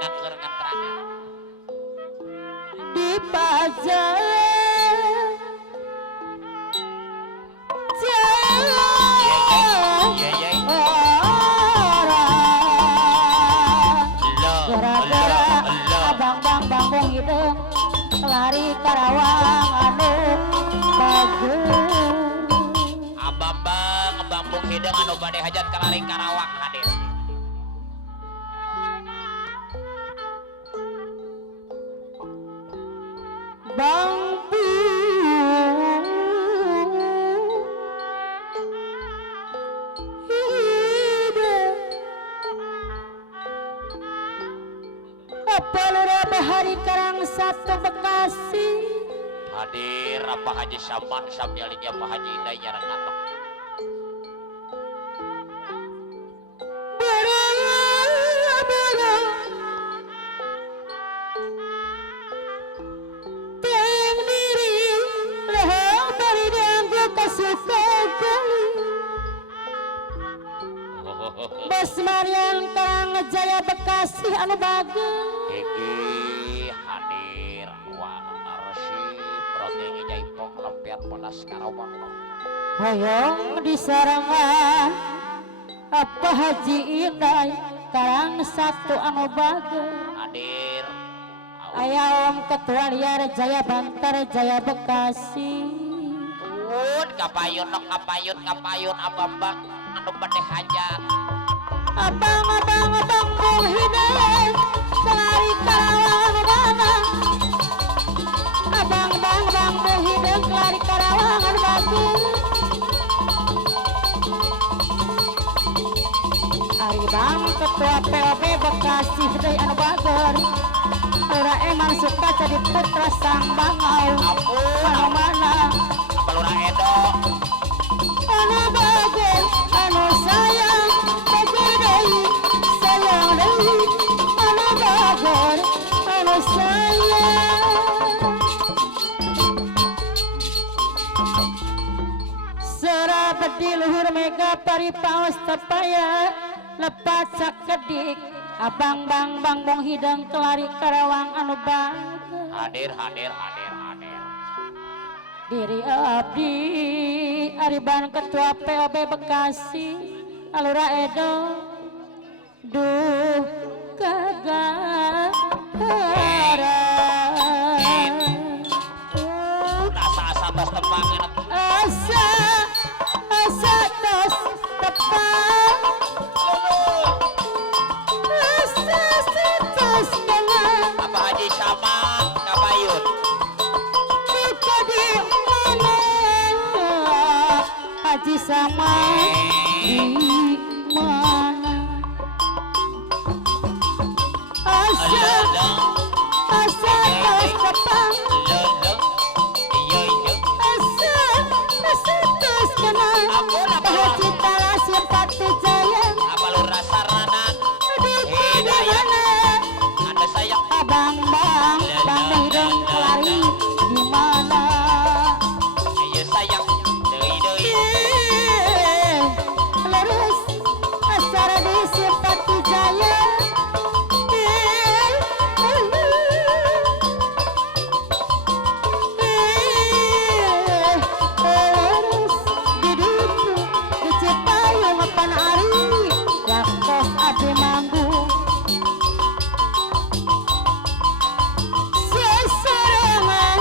enak keur ngeterangan. Di pajak gara-gara abang bang hidung lari Karawang anu bagus. Abang bung hidung anu bade hajat kelari Karawang hadir. Bang Hari Karang satu Bekasi hadir Pak Haji Saman samyalinya Pak Haji Indah nyarang atok teng diri lehong dari dianggu kasuka kali Bos Marian Karang Jaya Bekasi anu bagus Iki hadir wa arsip rogeng jaipong lempiat monas Karawang hoyong di sarangan apa Haji Indah Karang satu anu bagus hadir aya Om Ketua Liar Jaya Bantar Jaya Bekasi kapayun abang anu bade hajat abang bung hidung kelari Karawang mana abang bung hidung kelari Karawang anu bagus Ari Bang Ketua POB Bekasi deui anu bager Lura emang suka jadi putra sang bangau anu mana Lura Edo anu bagus anu sayang bagus deui sayang deui anu bagus anu sayang serabet di luhur mega paripaos tapaya lepat sakedik abang bung hidung kelari Karawang anu bagus hadir diri abdi Ariban Ketua POB Bekasi Alura Edo duh kagak asa tos tepangan asa tos tepang asa tos dengan apa Haji sama kapayun kita di mana Haji sama di mana asa tos tepang tos kenal Haji Tala simpati jaya apa lu rasa ranan di mana ada sayang bang hidung kelari di mana ayo sayang deui lurus asara di simpati jaya lurus di duku di Cipayung pan ari waktos abdi manggung sesorangan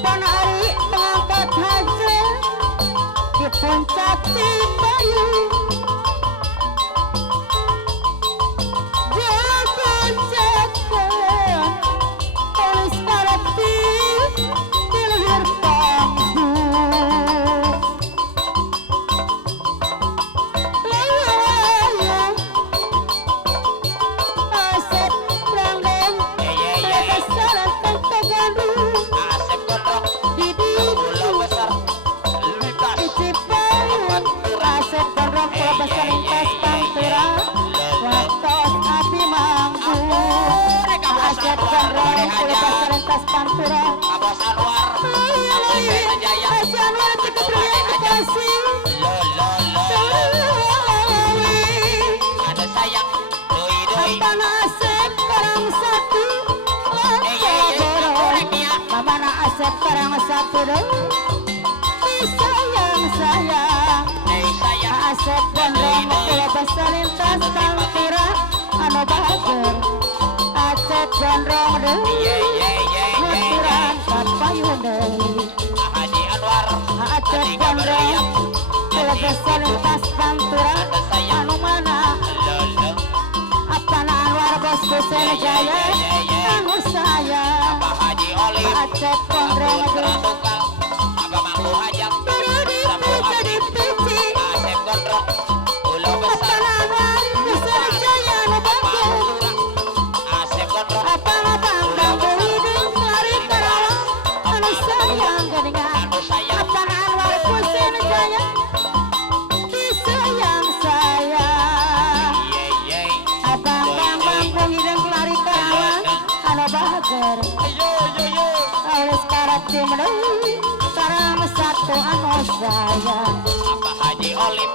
pan ari mengangkat haja di puncak Cipayung jagoan polis karati di luhur panggung layang aset rangdeng besaran tangka gandung asep gondrong di pulau besar lintas di Cipayung aset gondrong pulau besar lintas Pantura waktos abdi manggung aset gondrong pulau besar lintas Pantura Abos Anwar Abos Jaya aset Anwar kita pria Bekasi lo ada sayang doi apa nasib satu Mamana Asep karang satu dong sayang sayang Asep gondrong kula basalintas Pantura anu bager Asep gondrong dong Panturan kapayun deui Haji Anwar Asep gondrong kula basalintas Pantura anu mana Apana Anwar bos Kusen Jaya anu sayang Pak Haji Oli Acep gondrong dong Tukang Abang Mangku Hajang Sapu Abdi Asep Gondrong Pulau Besar Apana Anwar Kusen Jaya anu bager Asep Gondrong Abang-abang bambu hidung lari karawang anu sayang geningan Anu sayang Apana Anwar Kusen Jaya disayang sayang Yeay Abang-abang bambu hidung lari karawang anu bager Aulis karatim deui sareng satu anu sayang Apa Haji Olim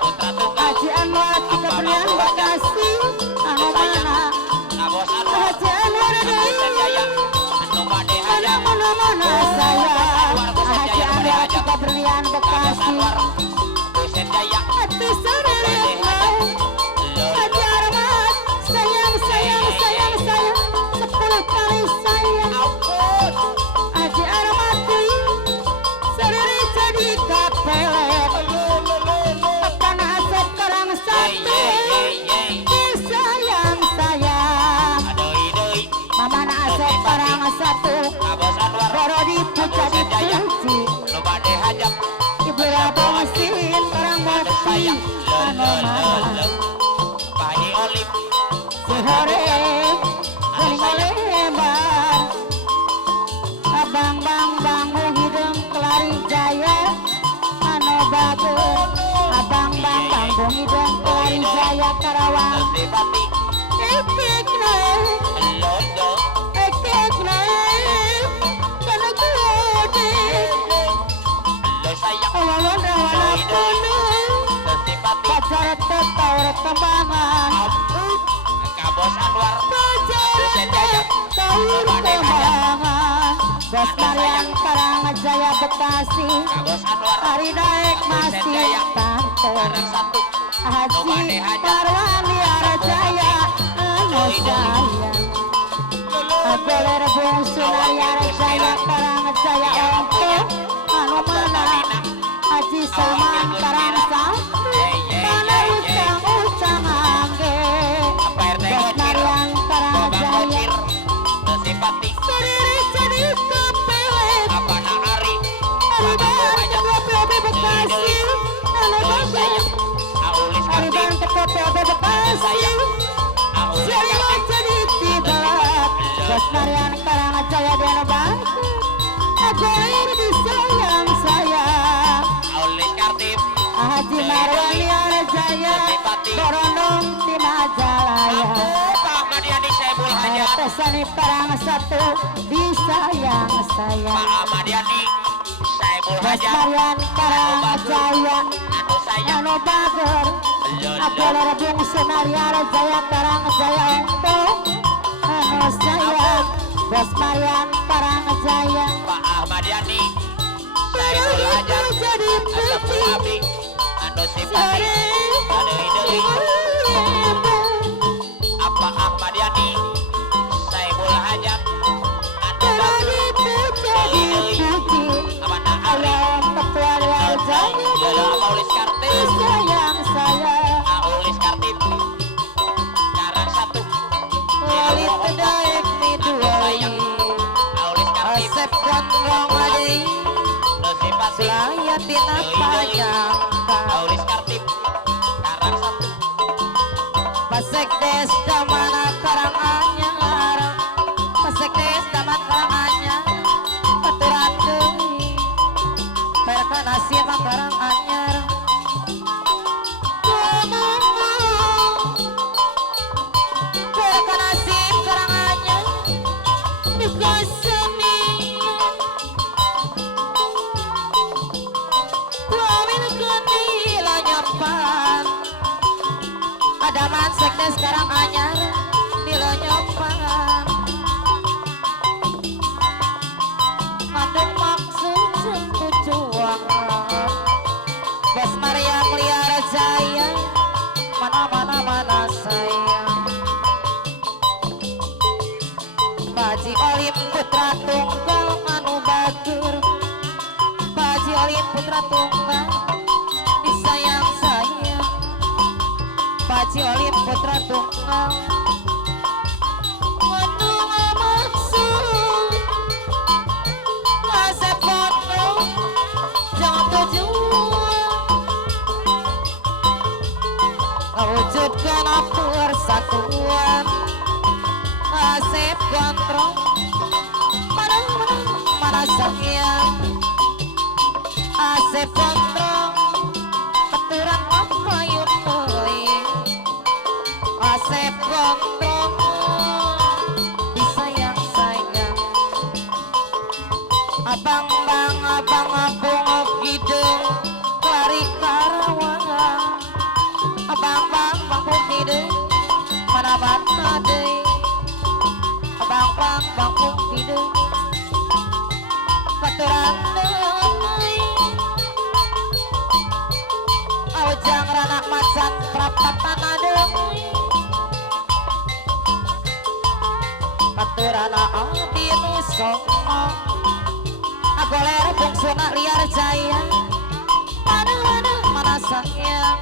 Putra Tunggal Haji Anwar Keberlian Bekasi anu mana Bos Anwar Haji Anwar deui Kusen Jaya Anu Bade Hajang mana sayang Haji Anwar Keberlian Bos Bekasi Anwar Kusen Jaya hati sareng Haji Armat sayang sayang sayang sayang 10 kali sayang Ampun Haji Armat deui sareng jadi kapelet Apana Asep karang satu sayang sayang Aduh Mamana Asep karang satu Bos Anwar Boro dipuja dipuji Anu Bade Hajang Ibu Rabo mesin karang mati Sayang anu mana Pak Haji Olim sehore gening lebar Abang bang bang hidung kelari jaya anu bagus Abang bang bang hidung kelari jaya Karawang Sipati ekekna Londo ekekna kana gede Lo sayang awalan rawana penuh Sipati pacar tetawar kembangan Ampun Bos Anwar pacar tetawar kembangan Bos Marian Karangajaya Bekasi Bos Anwar hari naik masih tante Karang satu Haji Marwani Arjaya anu sayang Agoler bungsu Nari Arjaya Karangajaya ongko anu mana Haji Salman Karang satu kana ucang-ucang angge Apa RT Bos Gocir Marian Babang Karangajaya Gocir Sipati Sadiri jadi kepelet Apa Ari Ariban Ketua POB Bekasi anu bagus Aulis Kartim Ariban Ketua POB Bekasi Aulis Siari Kartim jadi tibalat Bos Marian Karangajaya dana bagus Agolir disayang sayang Aulis Kartim Haji Marwani Arjaya Borondong Tina Jalaya Pak Madiani Saibul Hajat Tesani Karang satu disayang sayang Pak Madiani Saibul Bos Hajat Marian Karangajaya Anu sayang anu bager Agoler bungsu Nari Arjaya Karangajaya ongko anu sayang Bos Marian Karangajaya Pak Ahmadiani Saibul Hajat jadi Sapu Abdi Anu Sipati Aduh Apa Ahmadiani Saibul Hajat Anu bagus jadi puji Apa Ari alam ketua Arjaya Lalu Aulis Kartim sayang sayang Aulis Kartim Karang satu lalit kedaik miduai Aulis Kartim Asep gondrong adi Anu Sipati layat tina panyangka Aulis Kartim Karang satu Pasek des damana karang anyar Pasek des daman karang anyar Keturan deui Perkanasi mah karang anyar Perkanasi karang anyar Dikasemi Wawin geni lanyapan Adaman sekdes sekarang anyar di lonyopan Haji Olim putra tunggal anu batur, Haji Olim putra tunggal disayang sayang, Haji Olim putra tunggal anu maksud Asep Gondrong jangan tujuan mewujudkan persatuan. Asep Gondrong mana sayang, Asep Gondrong keturan mapayun mulai, Asep Gondrong disayang-sayang, abang abung hidung lari Karawang, abang hidung mana deui, abang hidung keturan deui, aujang ranak macan prapatan deui, keturan di nu songong, agoler bungsuna liar jaya, mana sayang,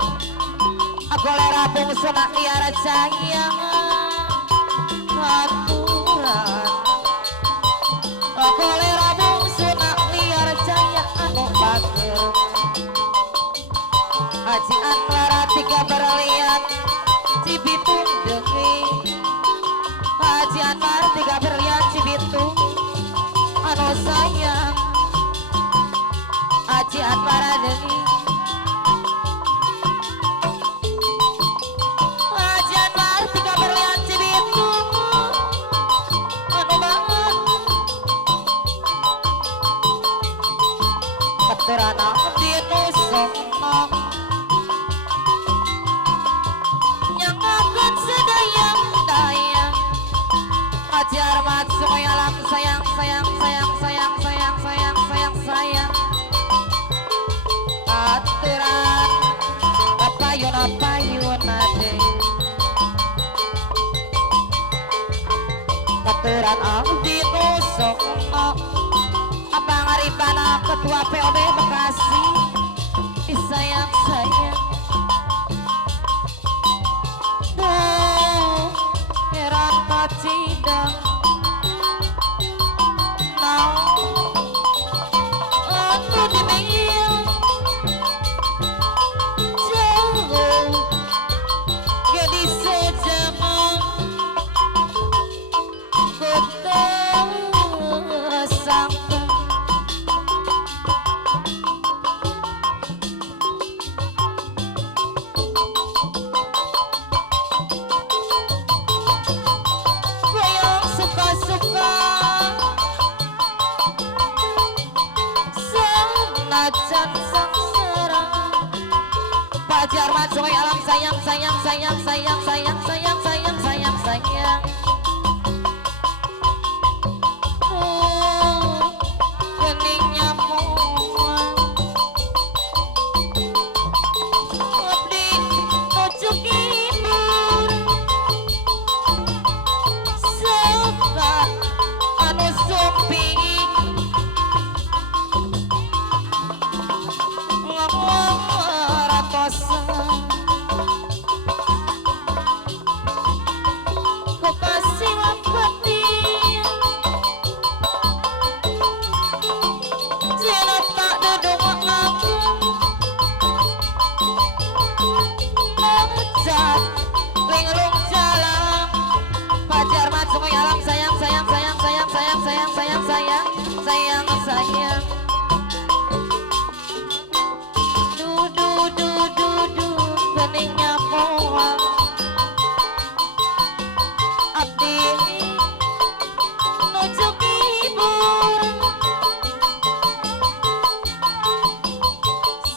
agoler bungsuna liar jaya, aturan, agoler bungsuna liar jaya anu bager, Haji Anwar tiga berlian Cibitung deui, Haji Anwar tiga berlian Cibitung anu sayang, Haji Anwar deui, Haji Anwar tiga berlian Cibitung anu banget, keturan di nu songong nyangakeun sedayang-dayang, Haji Armat Sungai Alam sayang sayang sayang sayang sayang sayang sayang sayang, aturan apayun ade, aturan abdi nu songong, abang Arifana ketua POB Bekasi disayang sayang, heran pacidang anu dimil jauh jadi sejaman kota sangka goyang suka-suka senajan sengsara, Pak Jarman Sungai Alam sayang sayang sayang sayang sayang sayang sayang sayang sayang, keningnya mual abdi pucuk ibur suka anu sumping ratosan kekasih wapati jenat tak duduk ngaku mengecat linglung jalan, Fajar Mat Sungai Alam sayang sayang sayang sayang sayang sayang sayang sayang sayang sayang, keningnya mual abdi nujuk ibur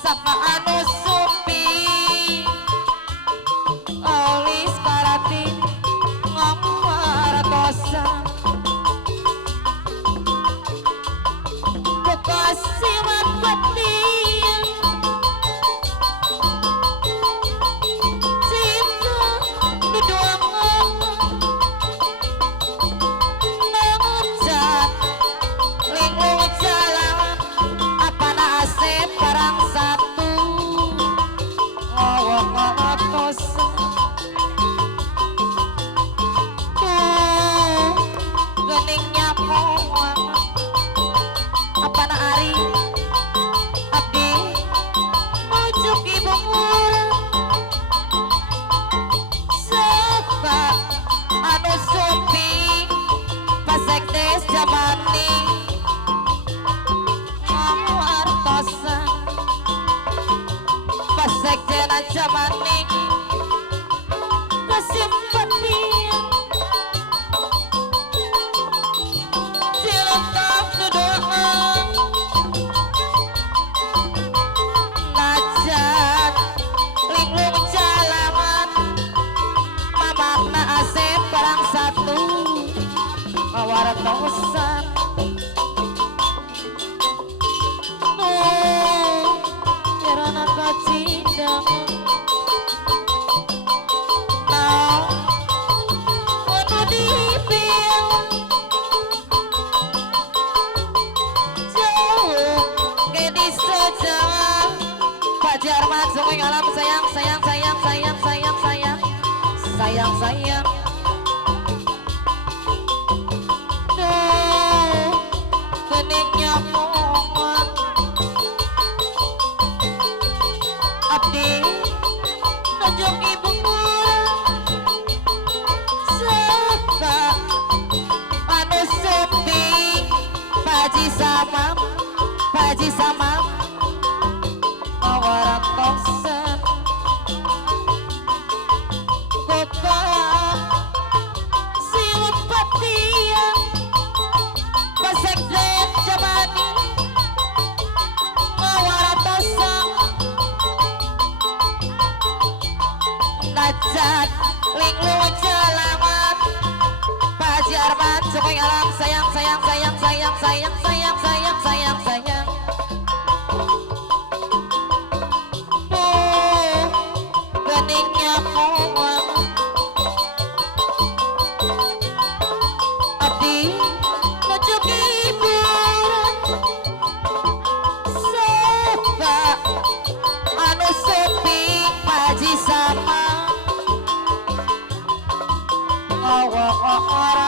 sapa anu sumpi olis karati ngamaratosa, kekasih mati cinta dua jamaning kesimpatian cilentang dudoan najan linglung jalanan mamakna asep barang satu kawartosan karena kacidang now kudu dipil jauh ke di sejauh Fajar masuk ke alam sayang sayang sayang sayang sayang sayang sayang sayang tuh keningnya mohon abdi tunjuk ibu suka anu sepi paji samam awaran tosen kota simpatian pasekden jamani awaran tosen najat linglung jalanan Paji Arman Jokowi alam sayang sayang sayang sayang sayang sayang sayang sayang sayang geningnya muang abdi nujuk hiburan suka anu sepi paji sama orang